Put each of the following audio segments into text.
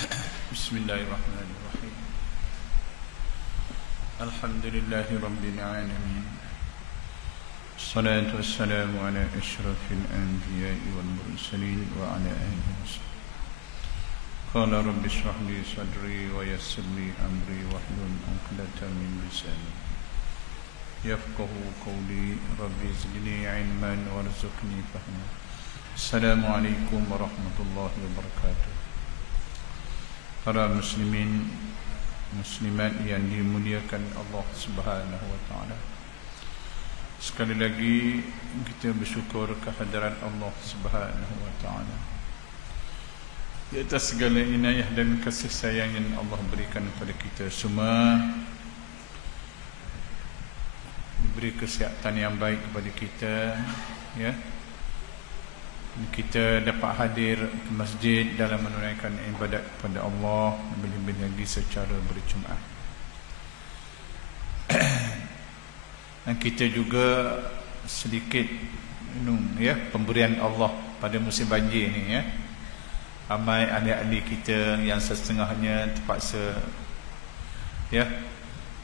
Bismillahirrahmanirrahim. Alhamdulillahi Rabbil Alamin. Salatu wassalamu ala ashrafil anbiya'i wal mursalin wa ala alihi wasallam. Qala rabbi shrah li sadri wa yassir li amri wahlul 'uqdatam min lisani yafqahu qawli. Rabbi zidni 'ilman warzuqni fahma. Assalamualaikum warahmatullahi wabarakatuh. Para muslimin muslimat yang dimuliakan Allah Subhanahu wa taala. Sekali lagi kita bersyukur kehadiran Allah Subhanahu wa taala di atas segala inayah dan kasih sayang yang Allah berikan kepada kita semua. Beri kesihatan yang baik kepada kita, ya. Kita dapat hadir ke masjid dalam menunaikan ibadat kepada Allah, lebih-lebih lagi secara berjemaah. Dan kita juga sedikit ya, pemberian Allah pada musim banjir ni, ya. Ramai ahli-ahli kita yang setengahnya terpaksa, ya,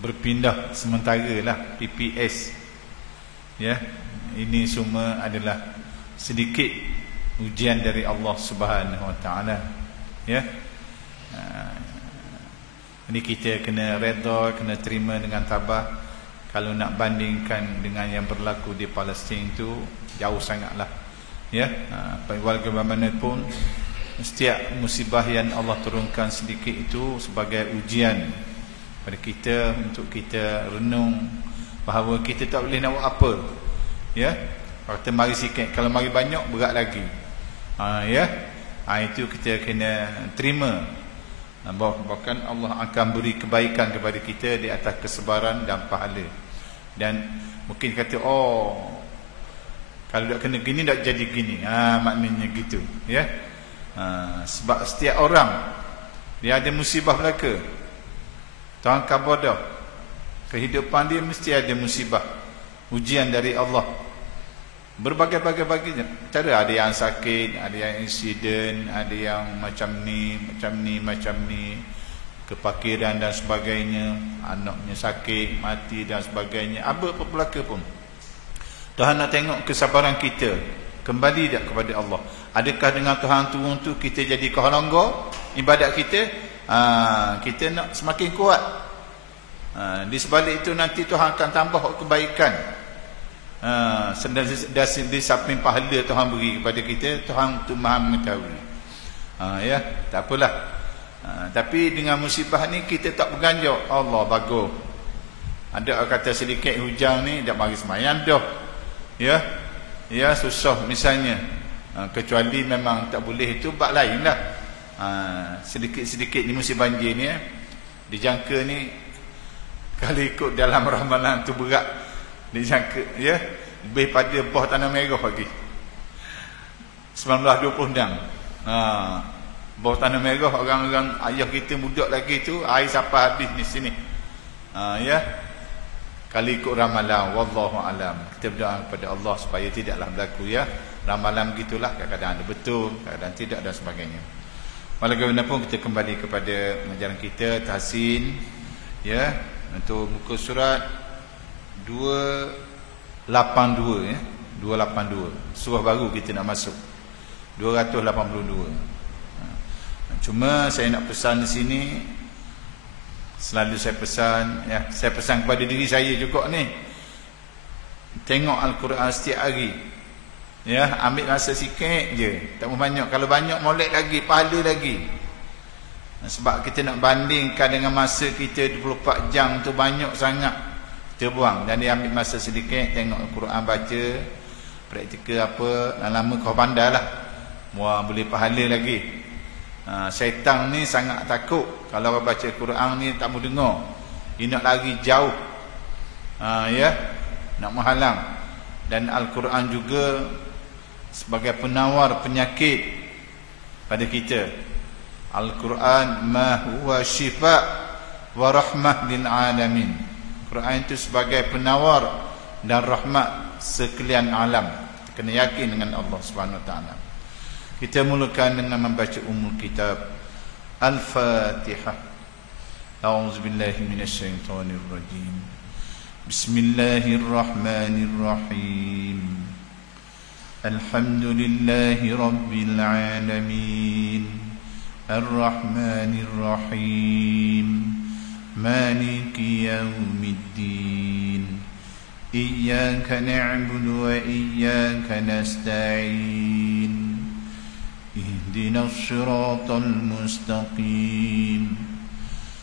berpindah sementara lah, PPS, ya. Ini semua adalah sedikit ujian dari Allah Subhanahu wa taala, ya. Ini kita kena redha, kena terima dengan tabah. Kalau nak bandingkan dengan yang berlaku di Palestin itu jauh sangatlah, ya. Bagaimanapun setiap musibah yang Allah turunkan sedikit itu sebagai ujian pada kita, untuk kita renung bahawa kita tak boleh nak buat apa, ya. Kata mari sikit, kalau mari banyak berat lagi. Ya. Itu kita kena terima. Bahkan Allah akan beri kebaikan kepada kita di atas kesabaran dan pahala. Dan mungkin kata, oh, kalau tak kena gini tak jadi gini. Maknanya gitu, ya. Sebab setiap orang dia ada musibah belaka. Tuhan khabar dah. Kehidupan dia mesti ada musibah, ujian dari Allah. Berbagai-bagai cara. Ada yang sakit, ada yang insiden, ada yang macam ni, kepakiran dan sebagainya, anaknya sakit, mati dan sebagainya. Apa belaka pun, Tuhan nak tengok kesabaran kita kembali tak kepada Allah. Adakah dengan kehantuan tu kita jadi kehalangga ibadat kita? Kita nak semakin kuat. Di sebalik itu nanti Tuhan akan tambah kebaikan. Di samping pahala Tuhan beri kepada kita, Tuhan tu maha mengetahui. Ya, tak apalah. Tapi dengan musibah ni kita tak berganjak. Allah bagus. Ada kata sedikit hujan ni dah mari semayang dah. Ya. Ya, susah misalnya. Kecuali memang tak boleh, itu bab lain lah. Sedikit-sedikit ni musim banjir ni, dijangka ni kalau ikut dalam ramalan tu berat. Dijangka, ya, lebih pada bawah tanah merah lagi. 1926. Bawah tanah merah, orang-orang ayah kita muda lagi tu air sampai habis di sini. Ya. Kalau ikut ramalan, wallahu alam. Kita berdoa kepada Allah supaya tidaklah berlaku, ya. Ramalan begitulah, kadang-kadang ada betul, kadang-kadang tidak dan sebagainya. Walaupun kita kembali kepada pengajaran kita tahsin, ya, untuk muka surat 282, ya. 282. Surah baru kita nak masuk. 282. Cuma saya nak pesan di sini, selalu saya pesan, ya, saya pesan kepada diri saya juga ni. Tengok Al-Quran setiap hari. Ya, ambil masa sikit je, tak banyak. Kalau banyak molek lagi, pahala lagi. Sebab kita nak bandingkan dengan masa kita 24 jam tu banyak sangat. Kita buang. Dan dia ambil masa sedikit, tengok Al-Quran, baca, praktikal apa, lama kau pandai lah. Wah, boleh pahala lagi. Syaitan ni sangat takut kalau orang baca Quran ni tak mau dengar. Dia nak lari jauh. Ya, nak menghalang. Dan Al-Quran juga sebagai penawar penyakit pada kita. Al-Quran ma huwa syifa wa rahmah lil alamin. Quran itu sebagai penawar dan rahmat sekalian alam. Kena yakin dengan Allah Subhanahu Wa Taala. Kita mulakan dengan membaca umul kitab. Al-Fatihah. A'udzu billahi minasyaitonir rajim. Bismillahirrahmanirrahim. Alhamdulillahi rabbil alamin. Ar-Rahmanir Rahim. Maliki yaumiddin. Iyyaka na'budu wa iyyaka nasta'in. اهدنا الصراط المستقيم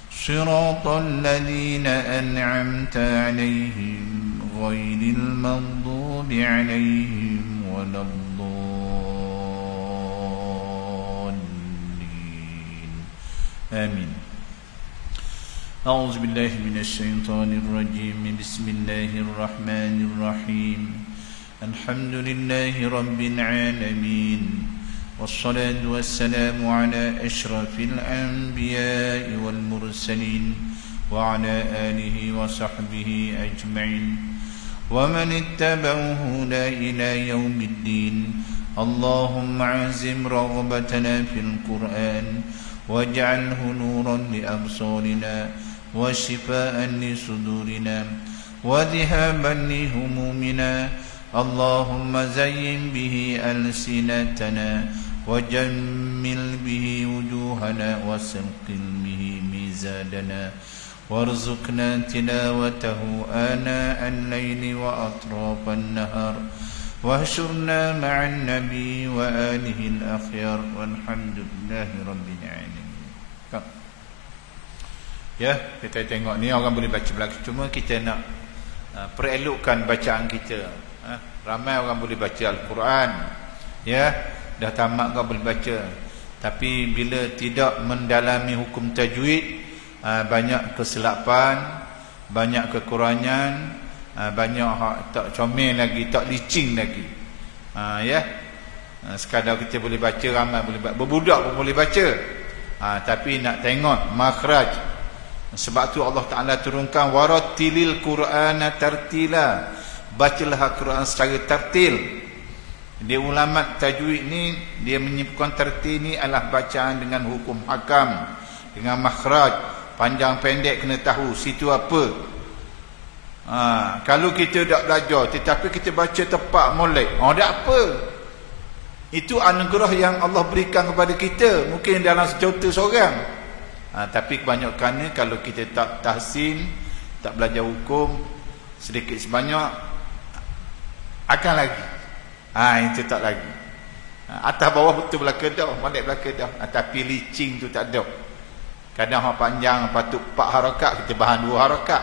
صراط الذين أنعمت عليهم غير المغضوب عليهم ولا الضالين آمين. أعوذ بالله من الشيطان الرجيم. بسم الله الرحمن الرحيم. الحمد لله رب العالمين والصلاة والسلام على أشرف الأنبياء والمرسلين وعلى آله وصحبه أجمعين ومن اتبعه إلى يوم الدين. اللهم عزم رغبتنا في القرآن واجعله نورا لأبصارنا وشفاء لصدورنا وذهابا لهمومنا. اللهم زين به ألسنتنا وجمل به وجوهنا وسقل به ميزاننا وارزقنا تلاوته آناء الليل وأطراف النهار واحشرنا مع النبي وآله الأخيار والحمد لله رب العالمين. Ya, kita tengok ni orang boleh baca belakang, cuma kita nak perelokkan bacaan kita. Ramai orang boleh baca Al-Quran, ya, dah tamat kau boleh baca, tapi bila tidak mendalami hukum tajwid, banyak kesilapan, banyak kekurangan, banyak hak tak comel lagi, tak licin lagi. Ya, sekadar kita boleh baca, ramai boleh baca, berbudak pun boleh baca, tapi nak tengok makhraj. Sebab tu Allah Ta'ala turunkan warattilil Qur'ana tartila, bacalah Al-Quran secara tartil. Dia ulama tajwid ni, dia menyebutkan tartil ni adalah bacaan dengan hukum hakam, dengan makhraj, panjang pendek kena tahu situ apa. Kalau kita tak belajar tetapi kita baca tepat molek, tak apa. Itu anugerah yang Allah berikan kepada kita, mungkin dalam sejuta seorang. Tapi kebanyakannya kalau kita tak tahsin, tak belajar hukum, sedikit sebanyak akan lagi. Itu tak lagi. Atas bawah betul belaka dah, molek belaka dah. Tapi licin tu tak ada. Kadang hak panjang patut 4 harakat, kita bahan 2 harakat.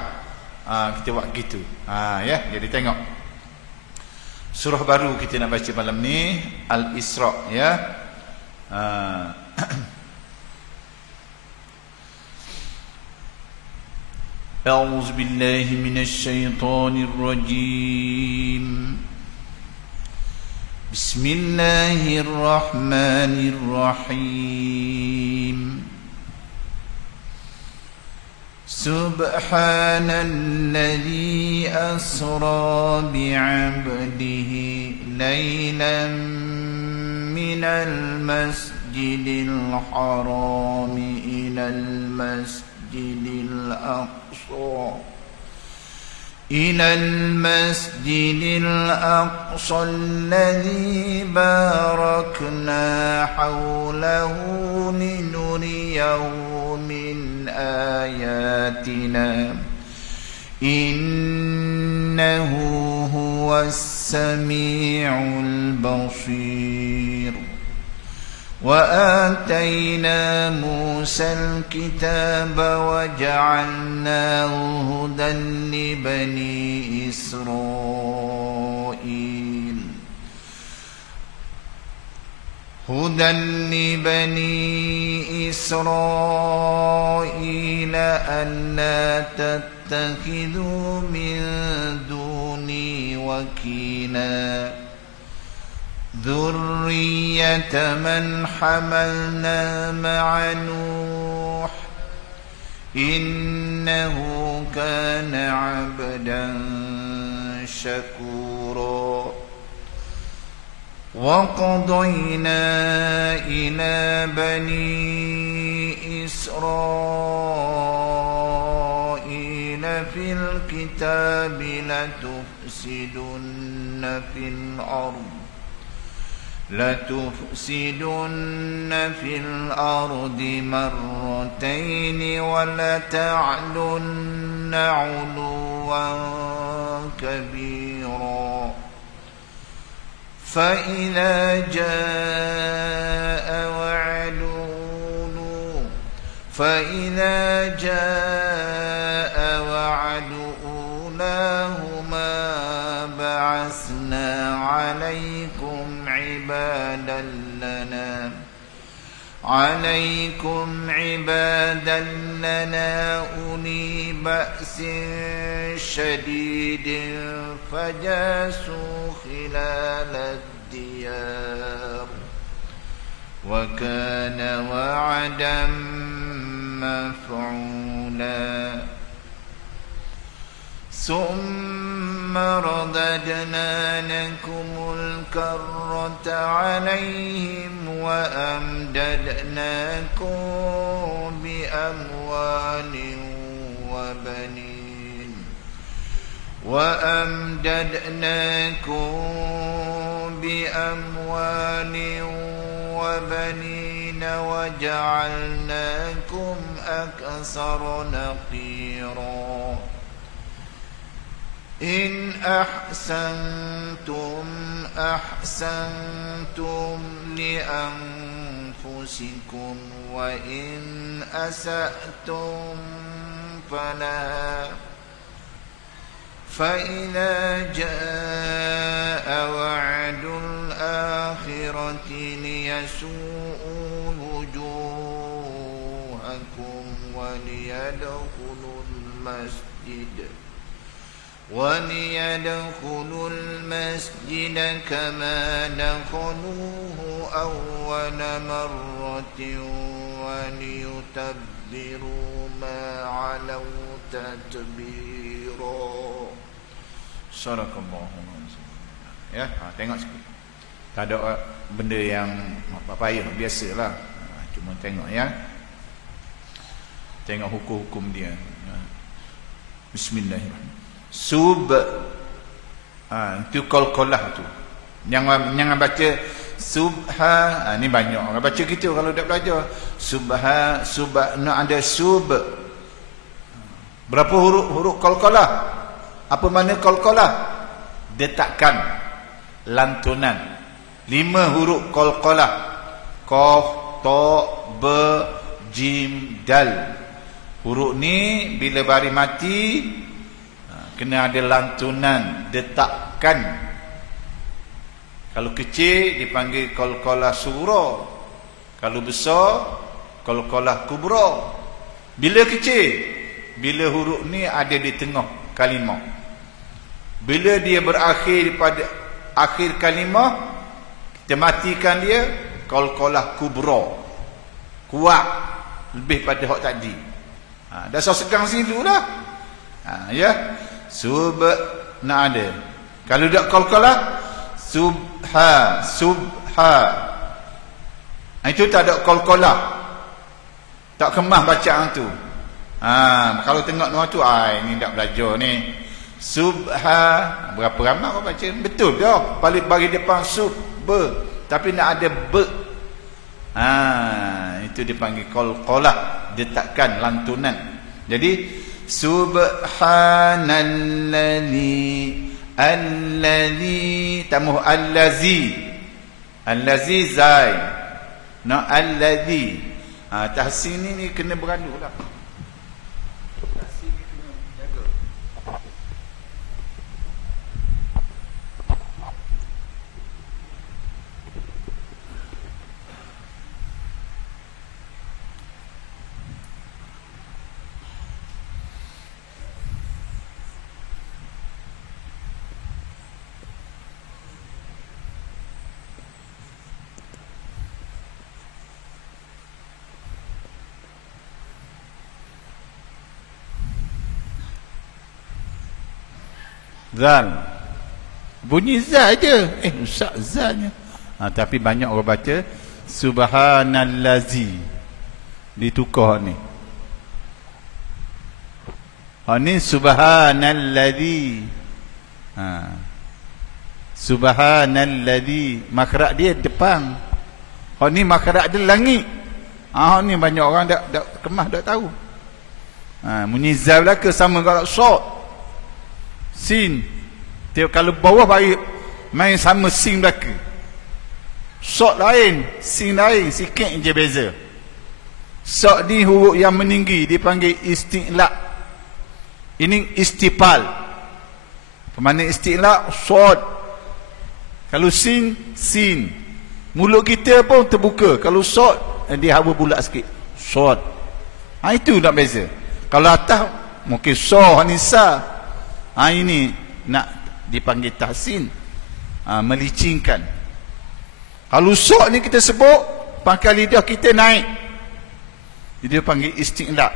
Kita buat gitu. Ya, jadi tengok. Surah baru kita nak baca malam ni Al-Isra, ya. أعوذ بالله من الشيطان الرجيم. بسم الله الرحمن الرحيم. سبحان الذي أسرى بعبده ليلا من المسجد الحرام إلى المسجد الأقصى الذي باركنا حوله لنريه من آياتنا إنه هو السميع البصير. وآتينا موسى الكتاب وجعلناه هدى لبني إسرائيل ألا تتخذوا من دوني وكيلا ذرية من حملنا مع نوح إنه كان عبدا شكورا. وقضينا إلى بني إسرائيل في الكتاب لتفسدن في الأرض مرتين ولتعلن علوا كبيرا فإذا جاء وعد أولاهما بعثنا عليكم عبادا لنا أولي بأس شديد فجاسوا خلال الديار وكان وعدا مفعولا ثم رددنا لكم الكرة عليهم وأمددناكم بأموال وبنين وجعلناكم أكثر نفيرا إن أحسنتم لأنفسكم وإن أسأتم فلها فإذا جاء وعد الآخرة ليسوءوا وجوهكم وليدخلوا المسجد كما دخلوه أول مرة وليتبروا ما علوا تتبيرا. Sadaqallahul ya, tengok sikit. Tak ada benda yang payah, biasalah. Cuma tengok ya. Tengok hukum-hukum dia. Bismillahirrahmanirrahim. Itu qalqalah tu. Jangan baca subha. Ni banyak orang baca gitu kalau dak belajar. Subha ada sub. Berapa huruf qalqalah? Apa makna qalqalah? Detakkan, lantunan. 5 huruf qalqalah. Qaf, ta, ba, jim, dal. Huruf ni bila baris mati kena ada lantunan, detakkan. Kalau kecil dipanggil qalqalah sughra. Kalau besar qalqalah kubra. Bila kecil? Bila huruf ni ada di tengah kalimah. Bila dia berakhir pada akhir kalimah, kita matikan dia, qalqalah kubra. Kuat lebih pada hak tadi. Dah segang situ dah. Ya. Nak ada. Kalau tak qalqalah subha. Itu tak ada qalqalah. Tak kemah bacaan tu. Kalau tengok nama tu, ini tak belajar ni. Subha, berapa ramai orang baca? Betul dah. Paling bagi depan sub, be. Tapi nak ada be. Itu dipanggil qalqalah, detakkan, lantunan. Jadi subhanalladzi tamuh allazi zai. Nah alladzi. Tahsin ni kena beradu lah. Zal. Bunyi zal je. Usah zalnya. Tapi banyak orang baca subhanallazi. Ditukar ni. Ni subhanalladzi. Subhanalladzi. Makhraj dia depan. Ni makhraj dia langit. Ni banyak orang dak kemas dak tahu. Bunyi zal lah ke sama kalau short. Sin. Kalau bawah baik main sama sin belaka. Short lain, sin lain, sikit je beza. Short ni huruf yang meninggi dipanggil isti'la. Ini istipal. Pemana isti'la short. Kalau sin, sin. Mulut kita pun terbuka. Kalau short, dia hawa bulat sikit. Short. Itu nak beza. Kalau atas mungkin short ni sa. Ini nak dipanggil tahsin. Melicingkan. Kalau short ni kita sebut, pangkal lidah kita naik. Dia panggil isti'la.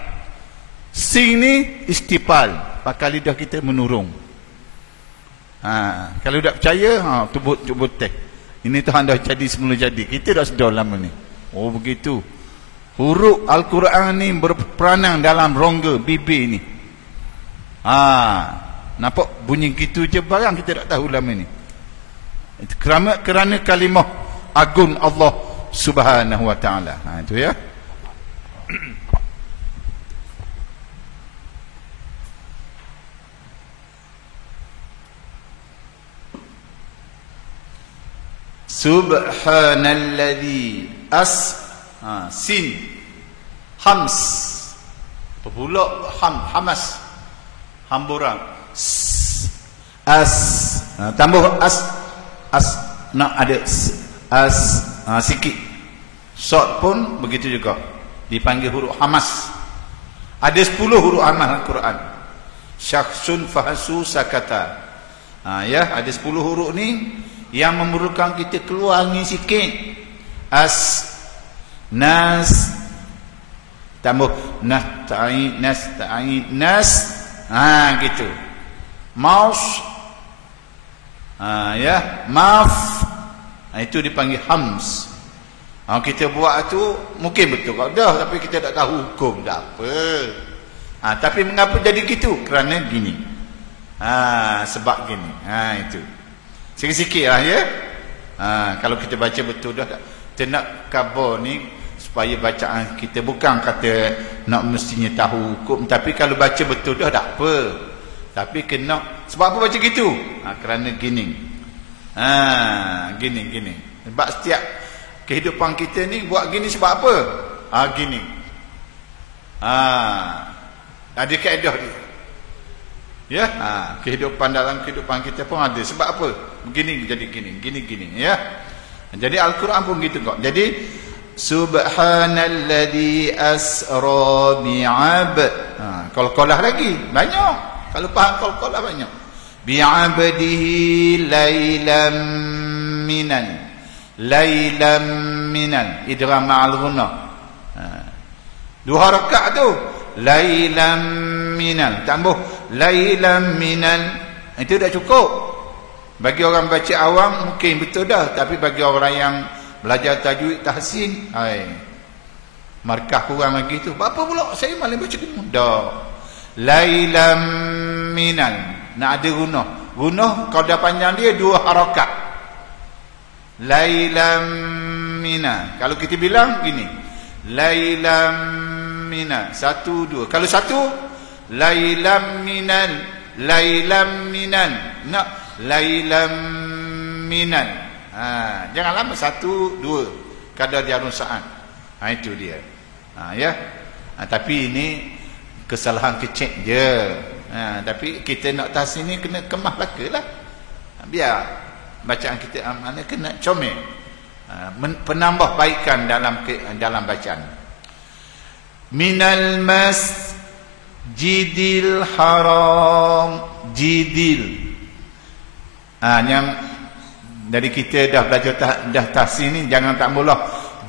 Sin ni istipal. Pangkal lidah kita menurung. Kalau tak percaya, cuba teh. Ini Tuhan dah jadi semula jadi. Kita dah sedar lama ni. Oh begitu. Huruf Al-Quran ni berperanan dalam rongga bibir ni. Nampak bunyi gitu je barang kita tak tahu lama ni. Kerana kalimah agung Allah Subhanahu wa taala. Itu ya. Subhanalladzi sin hams pula hamas hamburan tambah nak ada sikit short pun begitu juga dipanggil huruf hamas. Ada 10 huruf hamas Al-Quran. Syakhsun fahasu sakata. Ya, ada 10 huruf ni yang memerlukan kita keluar angin sikit. Nas tambah nas gitu. Maus ya, maaf. Itu dipanggil hams. Kita buat tu mungkin betul kau dah, tapi kita tak tahu hukum dah apa. Tapi mengapa jadi gitu? Kerana gini. Sebab gini. Itu. Sikit-sikit lah ya. Kalau kita baca betul dah. Kita nak khabar ni supaya bacaan kita bukan kata nak mestinya tahu hukum, tapi kalau baca betul dah tak apa. Tapi kena sebab apa baca gitu? Kerana gini. Gini. Sebab setiap kehidupan kita ni buat gini sebab apa? Gini. Ada kaedah dia. Ya, kehidupan dalam kehidupan kita pun ada. Sebab apa? Begini jadi gini ya. Jadi Al-Quran pun gitu kok. Jadi subhanalladzi asra bi'ab. Qalqalah lagi banyak. Kalau faham qalqalah banyak. Bi'abdihi lailam minan idgham ma'al ghunnah. 2 rakaat tu lailam minan tambah lailam minan. Itu dah cukup. Bagi orang baca awam mungkin betul dah, tapi bagi orang yang belajar tajwid tahsin, markah kurang lagi tu. Apa pula saya malah baca ni mudah. Lailam minan. Nak ada gunah. Gunah qada panjang dia 2 harakat. Lailam minan. Kalau kita bilang gini. Lailam minan. 1 2. Kalau 1 lailam minan. Lailam minan. Nak lailam minan. Jangan lama 1 2 kadar jarun-sa'an. Itu dia. Ya. Tapi ini kesalahan kecil je. Tapi kita nak tahsin ni kena kemah belakalah. Biar bacaan kita mana kena comel. Penambah baikan dalam bacaan. Minal masjidil haram. Jidil. Yang dari kita dah belajar dah tahsin ni jangan tak mula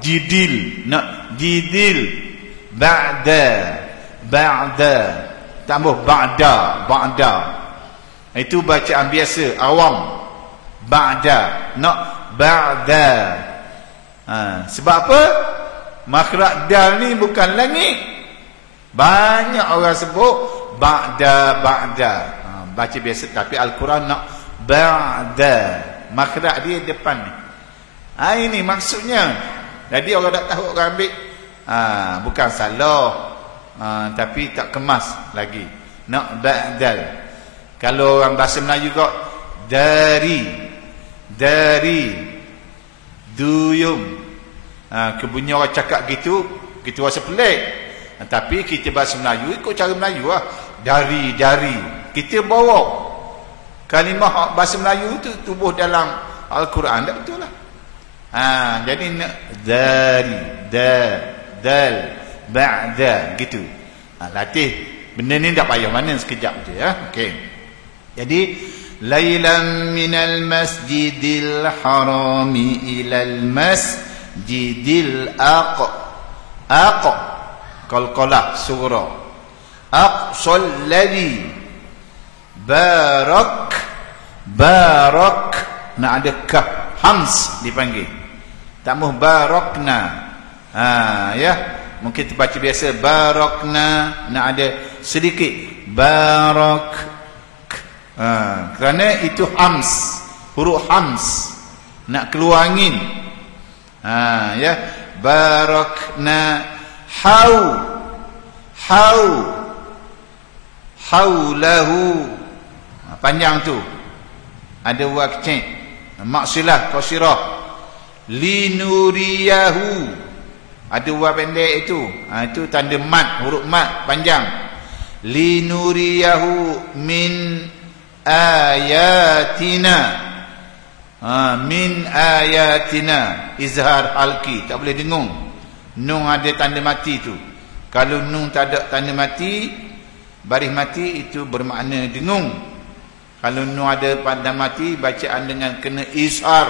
jidil, nak jidil ba'da tambah ba'da. Itu bacaan biasa awam. Ba'da, nak ba'da. Sebab apa? Makhraj dal ni bukan langit. Banyak orang sebut ba'da. Baca biasa, tapi Al-Quran nak ba'da. Makhraj dia depan ni. Ini maksudnya. Jadi orang tak tahu, orang ambil bukan salah, tapi tak kemas lagi. Nak ba'dal. Kalau orang bahasa Melayu kok dari duyung. Kebunyi orang cakap gitu rasa pelik. Tapi kita bahasa Melayu ikut cara Melayu lah. Dari. Kita bawa kalimah bahasa Melayu tu tubuh dalam Al-Quran. Tak betul lah. Jadi dari, dal, ba'da gitu. Latih. Benda ni tak payah mana sekejap je ya. Okey. Jadi lailan minal masjidil harami ilal masjidil qalqalah surah aqsal ladzi barak nak ada kaf hams dipanggil, tak muh barakna. Ya, mungkin terbaca biasa barakna, nak ada sedikit barak. Kerana itu hams, huruf hams, nak keluar angin. Ya, barakna haulahu. Panjang tu. Ada wa kecil. Maksilah qasirah. Linuriyahu. Ada wa pendek itu. Itu tanda mat, huruf mat panjang. Linuriyahu min ayatina. Min ayatina. Izhar halki, tak boleh dengung. Nun ada tanda mati tu. Kalau nun tak ada tanda mati, baris mati, itu bermakna dengung. Kalau nun ada tanda mati, bacaan dengan kena izhar,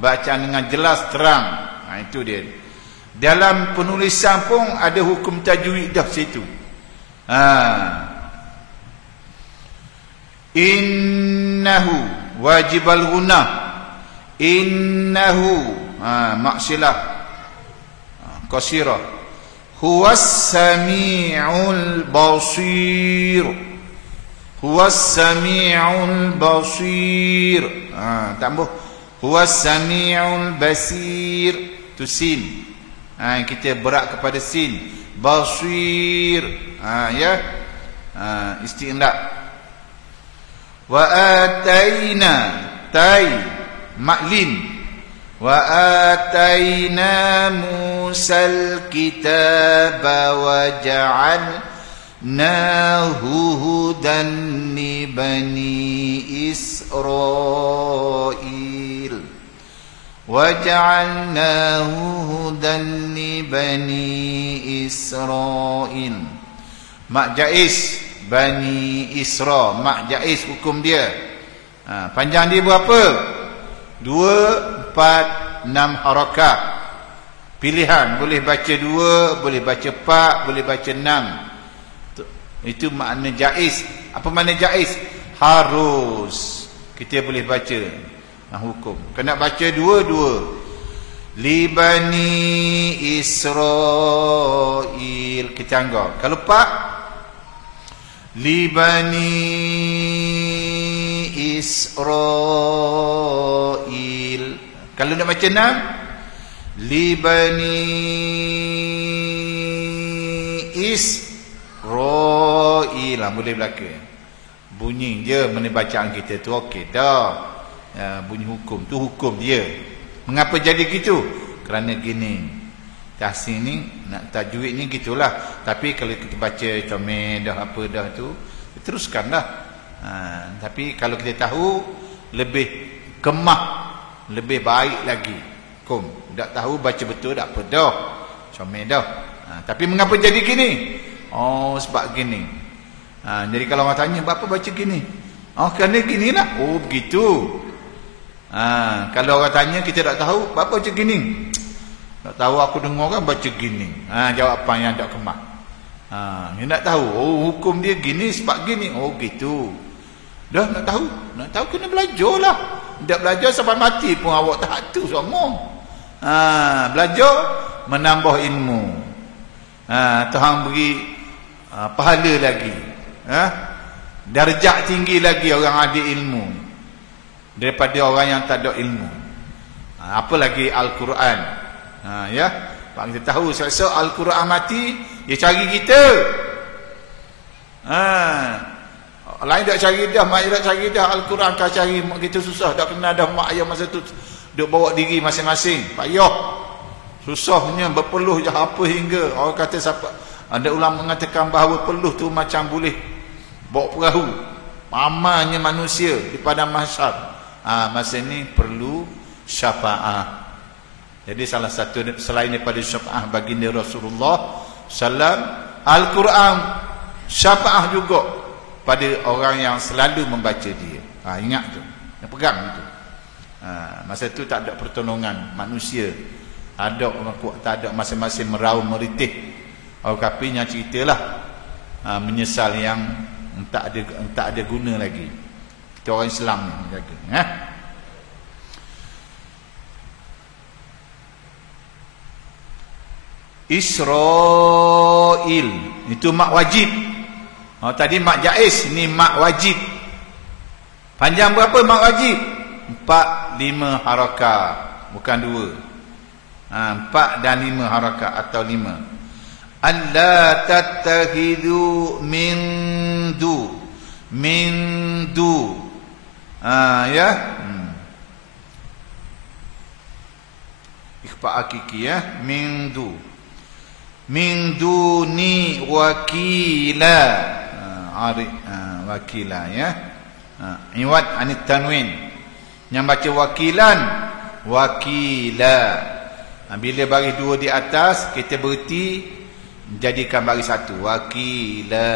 bacaan dengan jelas terang. Itu dia. Dalam penulisan pun ada hukum tajwid dah situ. Innahu wajibal gunah. Innahu maksilah qasirah. Huwas sami'ul basir. Huwas sami'ul basir. Tambah huwas sami'ul basir. Tu sin. Kita berat kepada sin. Basir. Ya. Isti'la. Wa ataina tai maklin. Wa ataina Musal kitaba wa ja'alnahu hudan li bani Israil. Wa ja'alnahu hudan li bani Israil. Mak jais Bani Isra. Mak jais hukum dia. Panjang dia berapa? 2, 4, 6 harakat. Pilihan. Boleh baca 2, boleh baca 4, boleh baca 6. Itu makna jais. Apa makna jais? Harus. Kita boleh baca hukum. Kena baca 2. Li Bani Israil. Kita anggap. Kalau 4, Li Bani Israil. Kalau nak baca 6, Li Bani Israil. Boleh belaka. Bunyi je mana bacaan kita tu okey dah. Bunyi hukum tu hukum dia. Mengapa jadi gitu? Kerana gini. Tahsin ni, nak tajwid ni gitulah. Tapi kalau kita baca comel dah apa dah tu, teruskanlah. Tapi kalau kita tahu, lebih kemah, lebih baik lagi. Tak tahu baca betul tak apa dah. Comel dah. Tapi mengapa jadi gini? Oh, sebab gini. Jadi kalau orang tanya, apa baca gini? Oh, kerana ginilah. Oh, begitu. Kalau orang tanya, kita tak tahu, apa baca gini? Tak tahu, aku dengar kan baca gini. Jawapan yang tak kemah. Dia nak tahu, oh hukum dia gini sebab gini. Oh gitu. Dah nak tahu? Nak tahu kena belajar lah. Tak belajar sampai mati pun awak tak tu semua. Belajar menambah ilmu. Tuhan beri pahala lagi. Darjat tinggi lagi orang ada ilmu daripada orang yang tak ada ilmu. Apa lagi Al-Quran. Ya, Pak kita tahu selesa Al-Quran mati, dia cari kita. Lain tak cari dah, mak ayah tak cari dah, Al-Quran kau cari, mak kita susah, tak kenal dah mak ayah masa tu duk bawa diri masing-masing. Payah. Susahnya berpeluh je apa hingga orang kata siapa. Ada ulama mengatakan bahawa peluh tu macam boleh bawa perahu. Pamannya manusia di padang mahsyar. Masa ni perlu syafaat. Jadi salah satu selain daripada syafaat baginda Rasulullah sallam, Al-Quran syafaat juga pada orang yang selalu membaca dia. Ingat tu, pegang tu. Masa tu tak ada pertolongan manusia. Ada orang kuat, tak ada, masing-masing meraung meritih. Orang kafirnya ceritalah menyesal yang tak ada guna lagi. Kita orang Islam ni jaga. Israel itu mak wajib. Tadi mak jaiz, ni mak wajib. Panjang berapa mak wajib? 4, 5 harakat, bukan 2. 4 dan 5 harakat atau 5. Alla tattakhidhu min du. Ya. Ikhfa hakiki ya, min duni wakila. Wakila ya. Iwad anit tanwin. Yang baca wakilan, wakila. Bila baris 2 di atas, kita berhenti, jadikan baris 1, wakila.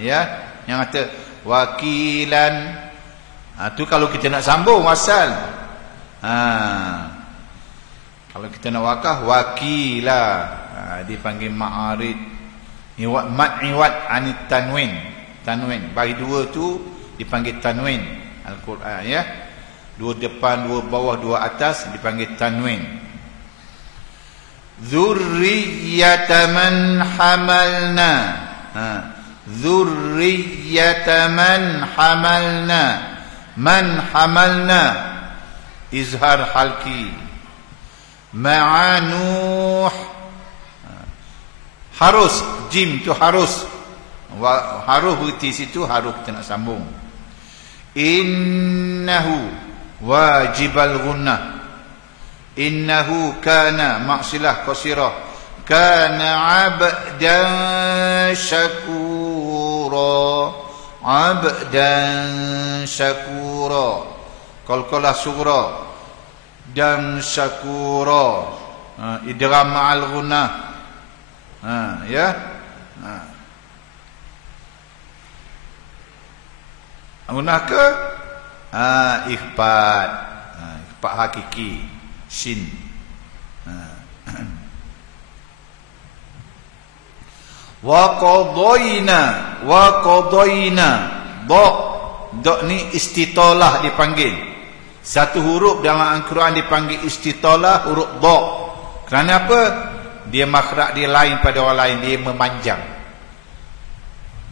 Ya, yang kata wakilan, tu kalau kita nak sambung wasal. Kalau kita nak wakaf, wakila, dipanggil ma'arid. Iwad anit tanwin. Baris 2 tu dipanggil tanwin. Al-Quran ya. 2 depan, 2 bawah, 2 atas dipanggil tanwin. Dzurriyyatan hamalna. Dzurriyyatan hamalna. Man hamalna. Izhar halki. Ma'anuh. Harus, jim tu harus. Harus berhenti situ, harus kita nak sambung. Innahu wajibal gunnah. Innahu kana maksilah qasirah. Kana abdan syakura. Abdan syakura. Qalqalah sughra dan syakura. Idgham ma'al gunnah. Ya. Gunnah ke? Ikhfat. Ikhfat hakiki. Shin. Wa qadayna. Dok ni istitalah dipanggil. Satu huruf dalam Al-Quran dipanggil istitalah, huruf dok. Kerana apa? Dia makhraj dia lain pada orang lain, dia memanjang.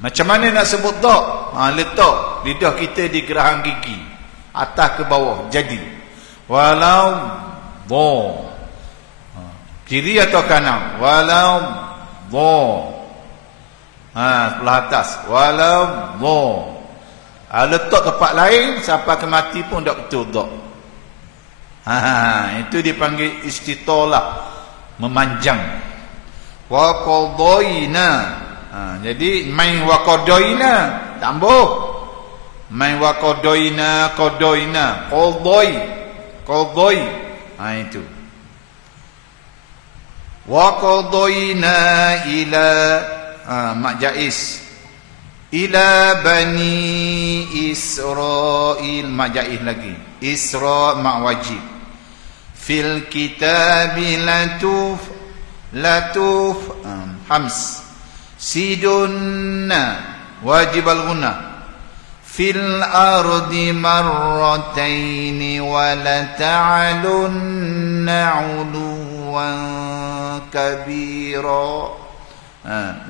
Macam mana nak sebut dok? Letak lidah kita di geraham gigi, atas ke bawah, jadi walau do. Kiri atau kanan? Walau do. Sebelah atas. Walau do. Letak tempat lain, sampai ke mati pun tak betul dok. Itu dipanggil istitalah, memanjang. Wa qadayna. Jadi main wa qadayna tambah. Main wa qadayna qadai. Itu. Wa qadayna ila mak jaiz. Ila bani Israel, mak jaiz lagi. Isra mak wajib. Fil kitabi latuf hams. Sidunna wajib al-gunnah. Fil ardi marrataini wa la ta'alunna 'uluwan kabira.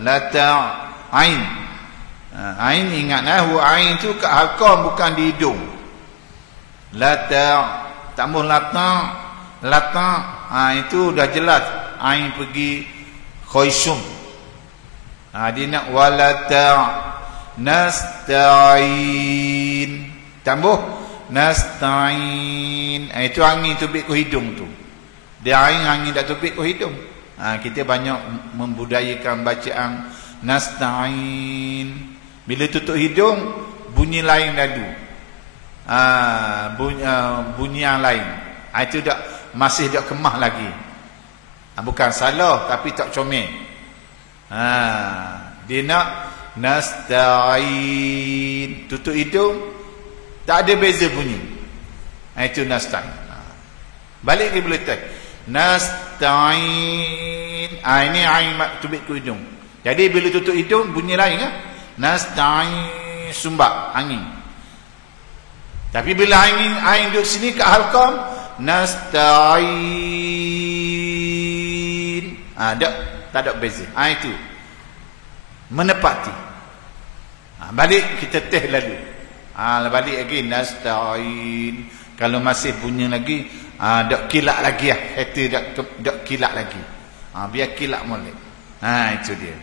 La ta'ain. Ain ingat hu ain tu kat halqah bukan di hidung. La tambah lata itu dah jelas ain pergi khaysum. Dia nak walata nasta'in, tambah nasta'in. Itu angin tubik ke hidung tu. Dia angin dah tubik ke hidung. Kita banyak membudayakan bacaan nasta'in. Bila tutup hidung bunyi lain lalu. Bunyi yang lain. Itu masih tak kemah lagi. Bukan salah tapi tak comel. Dia nak nasta'in, tutup hidung, tak ada beza bunyi. Itu nasta'in. Balik ke boleh tak? Nasta'in. Ini ain tubik ke hidung. Jadi bila tutup hidung bunyi lain kan? Nasta'in, sumbak angin. Tapi bila ain duduk sini kat halqam, nasta'in. Tak ada beza. Itu menepati. Balik kita teh lalu. Balik lagi nasta'in. Kalau masih bunyi lagi, dak kilak lagi lah. Hati dak kilak lagi. Biar kilak molek. Itu dia.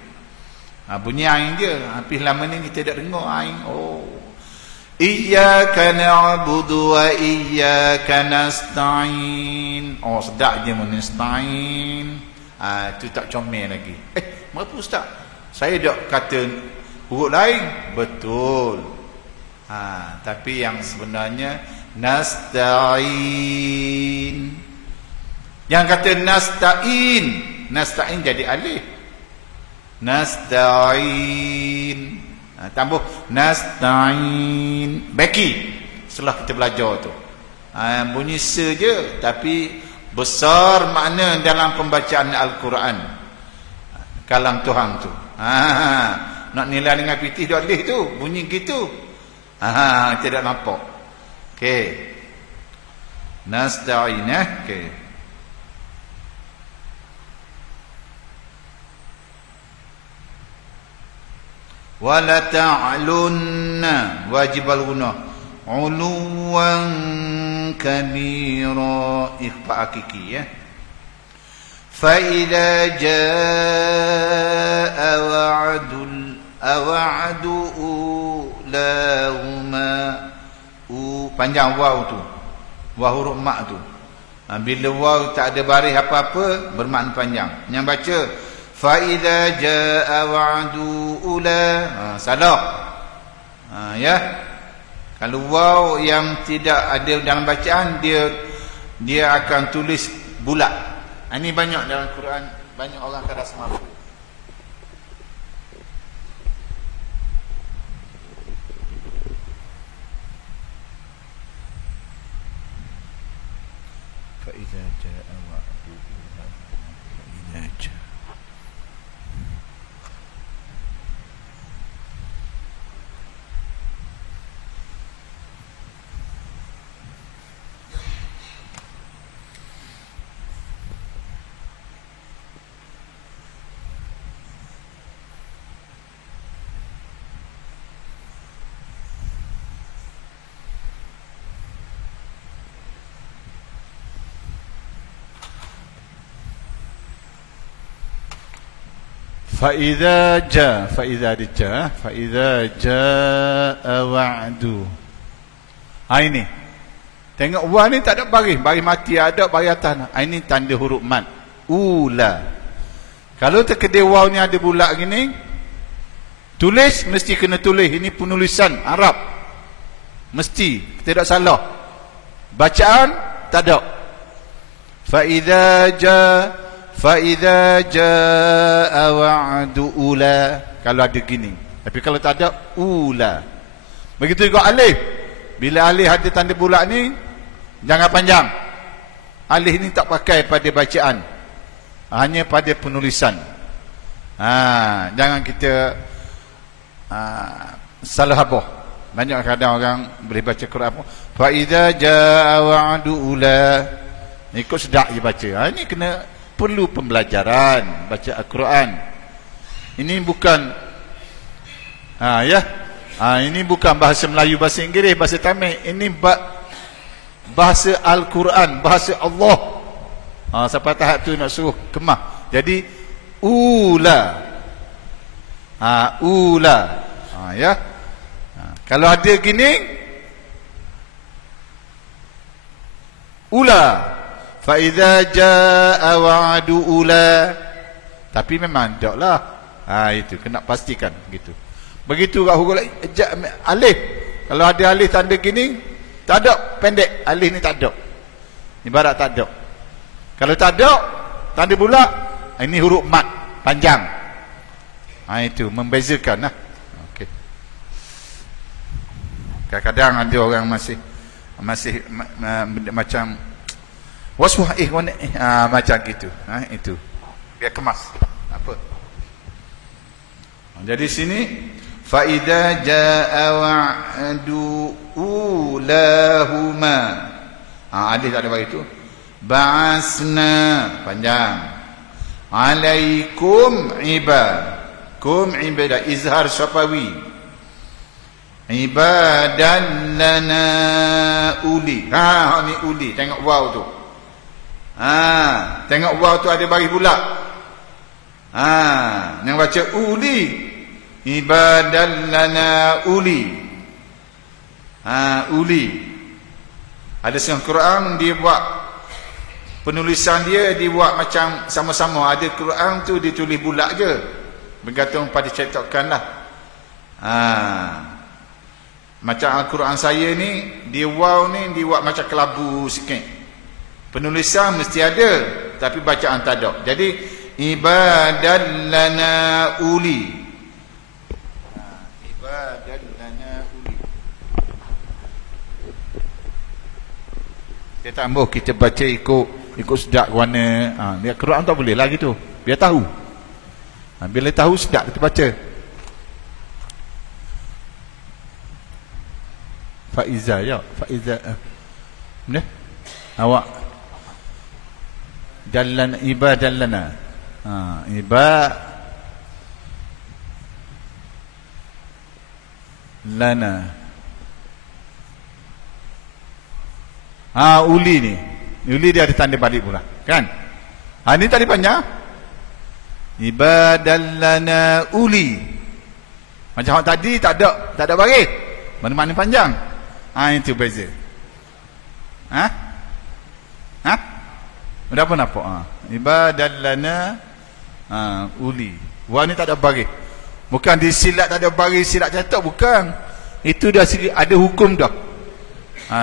Bunyi ain dia. Habis lama ni kita dak dengar ain. Iyyaka na'budu wa iyyaka nasta'in. Sedap je nasta'in. Itu tak comel lagi. Mengapa ustaz? Saya dak kata huruf lain. Betul. Tapi yang sebenarnya nasta'in. Yang kata nasta'in, nasta'in jadi alif. Nasta'in. Tambah nasta'in. Beki. Setelah kita belajar tu. Bunyi se je tapi besar makna dalam pembacaan Al-Quran. Kalam Tuhan tu. Nak nilai dengan pitih dok leh tu, bunyi gitu. Tidak nampak. Okey. Nasta'in okey. Wala ta'lunna wajib al-gunah uluwan kabira, ikhfa hakiki ya. Fa idza jaa wa'du ulahuma. Panjang waw tu, waw huruf mak tu. Bila waw tak ada baris apa-apa bermakna panjang. Yang baca fa idza jaa wa'du ula, salah. Ya. Kalau waw yang tidak ada dalam bacaan, dia akan tulis bulat. Ini banyak dalam Quran, banyak orang keras mampu. Fa idza jaa wa'du ula, fa idza jaa. Fa'idha jaa wa'du. Ini tengok wa ni tak ada baris mati ada, baris atas. Ini tanda huruf mat. Ula. Kalau terkedai waw ni ada bulat gini, tulis mesti kena tulis. Ini penulisan Arab, mesti tidak salah. Bacaan tak ada. Fa'idha jaa wa'du ula. Kalau ada gini. Tapi kalau tak ada, ula. Begitu juga alif. Bila alif ada tanda bulat ni, jangan panjang. Alif ni tak pakai pada bacaan, hanya pada penulisan. Jangan kita salah habah. Banyak kadang orang boleh baca Quran fa'idha jaa wa'du ula, ikut sedak je baca. Ini kena perlu pembelajaran baca Al-Quran. Ini bukan ini bukan bahasa Melayu, bahasa Inggeris, bahasa Tamil. Ini bahasa Al-Quran, bahasa Allah. Sampai tahap tu nak suruh kemah. Jadi ula. Ula. Kalau ada gini ula. Fa idza jaa wa'du ula. Tapi memang taklah. Itu kena pastikan gitu. Begitu kat huruf alif. Kalau ada alif tanda gini, tak ada pendek. Alif ni tak ada. Ibarat tak ada. Kalau tak ada tanda bulat, ini huruf mat panjang. Itu membezakan lah. Okey. Kadang-kadang ada orang masih macam waswah macam gitu. Itu. Biar kemas. Apa? Jadi sini fa idza jaa wa'du ulahuma. Alif tak ada bagi tu. Ba'asna panjang. Alaikum ibad. Kum ibadah izhar syafawi. Ibadan lana uli. Ni uli. Tengok waw tu. Tengok waw tu ada bagi pula. Yang baca uli. Ibadan lana uli. Uli. Ada setengah Quran dia buat penulisan dia dibuat macam sama-sama. Ada Quran tu ditulis bulat je. Bergantung pada cetakan lah. Macam Al-Quran saya ni, dia waw ni dibuat macam kelabu sikit. Penulisan mesti ada, tapi bacaan tak ada. Jadi ibadan lana uli. Ibadan lana uli. Kita tambah, kita baca ikut sedap ke mana. Dia Quran tak boleh lah gitu. Biar tahu. Bila tahu sedap kita baca. Faiza ya, faiza. Benar? Awak dallan ibadan lana. Lana. Uli ni. Uli dia ada tanda balik pula, kan? Ini tadi panjang. Ibadan lana uli. Macam tadi tak ada bagi. Mana-mana panjang. Itu beza. Berapa nampak? Ibadan lana uli. Wah ni tak ada bagi. Bukan di silat tak ada bagi, silat catat bukan. Itu dah ada hukum dah.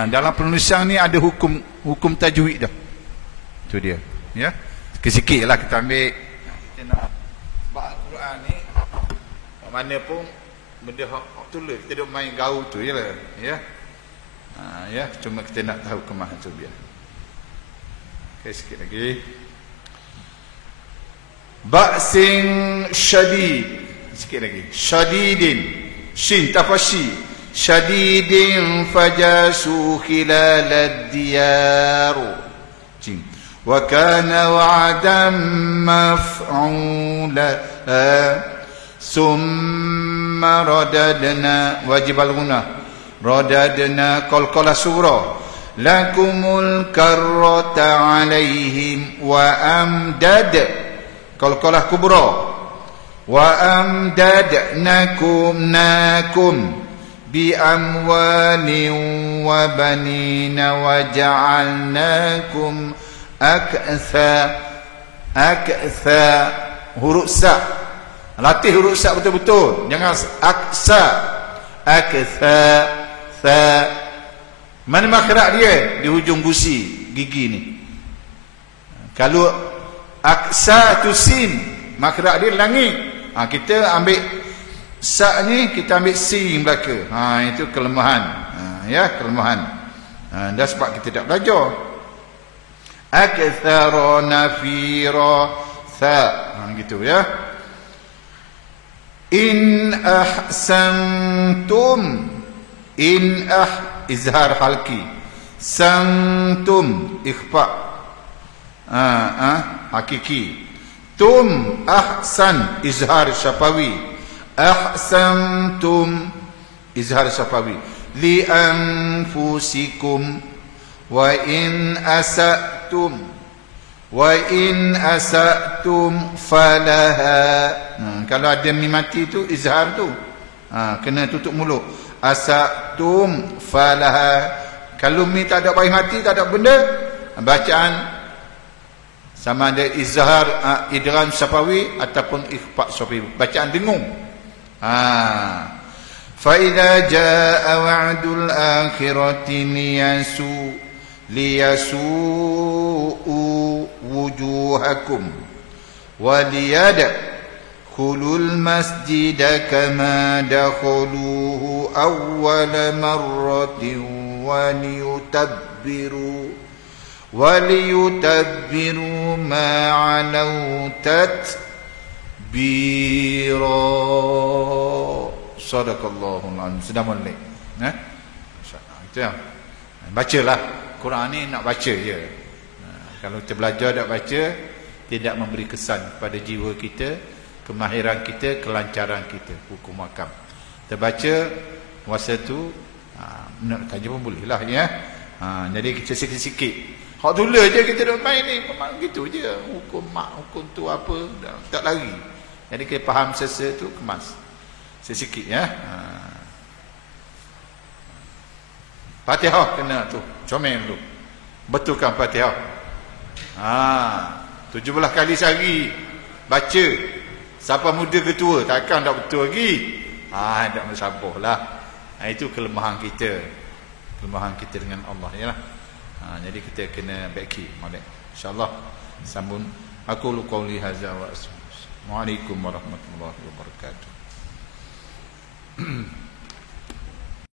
Dalam penulisan ni ada hukum tajwid dah. Itu dia. Ya. Sikit-sikit lah kita ambil. Kita nak sebab Al-Quran ni mana pun benda hak tulis kita duk main gaul tu je lah. Ya. Ya, cuma kita nak tahu kemahan tu biar. Okey, sikit lagi. Ba'sin syadid. Sikit lagi. Syadidin. Shin tafashi. Syadidin fajasu khilalad diyaru. Jim. Wa kana wa'dan maf'ula. Summa radadna wajib al-gunah. Radadna qalqala surah. Lakumul karrata alaihim wa amdad. Qalqalah kubra. Wa amdadnakum bi amwalin wa banina wa ja'alnakum aksa huruf sa. Latih huruf sa betul-betul. Jangan aksa. Aksa sa. Mana makhraj dia? Di hujung gusi gigi ni. Kalau aksa tu sin, makhraj dia langit. Kita ambil sa ni, kita ambil sin belaka. Itu kelemahan. Ya, kelemahan. Dah sebab kita tak belajar. Aktsara nafira sa. Gitu ya. In ahsantum izhar halki santum ikhfa Hakiki. Tum ahsan izhar syafawi. Ahsantum izhar syafawi. Li anfusikum wa in asatum falaha. Kalau ada mim mati tu izhar tu kena tutup mulut. Asatum falaha. Kalau mi tak ada bayi mati, tak ada benda, bacaan sama ada izhar idgham syafawi ataupun ikhfa syafawi, bacaan dengung. Fa idza jaa wa'dul akhirati liyasu'u wujuhakum wa liyadkhulul masjida kama dakhuluhu awwala marratin wa liyutabbiru ma 'alaw tatbira. Sadaqallahul azim. Sudah mulai. Bacalah. Quran ni nak baca je. Kalau kita belajar tak baca, tidak memberi kesan pada jiwa kita, kemahiran kita, kelancaran kita, hukum hakam. Kita baca masa tu nak kaji pun boleh lah ya. Jadi kita sikit-sikit. Hak tulis je kita dah main ni, memang gitu je. Hukum mak, hukum tu apa, tak lari. Jadi kita faham sesa tu kemas. Sikit ya. Fatihah kena tu, comel tu. Betulkan Fatihah. 17 kali sehari baca. Siapa muda ke tua, takkan tak betul lagi. Tak bersabarlah. Itu kelemahan kita. Kelemahan kita dengan Allah yalah. Jadi kita kena baiki molek. Insya-Allah sambung. Aku qauli hadza wa Assalamualaikum warahmatullahi wabarakatuh.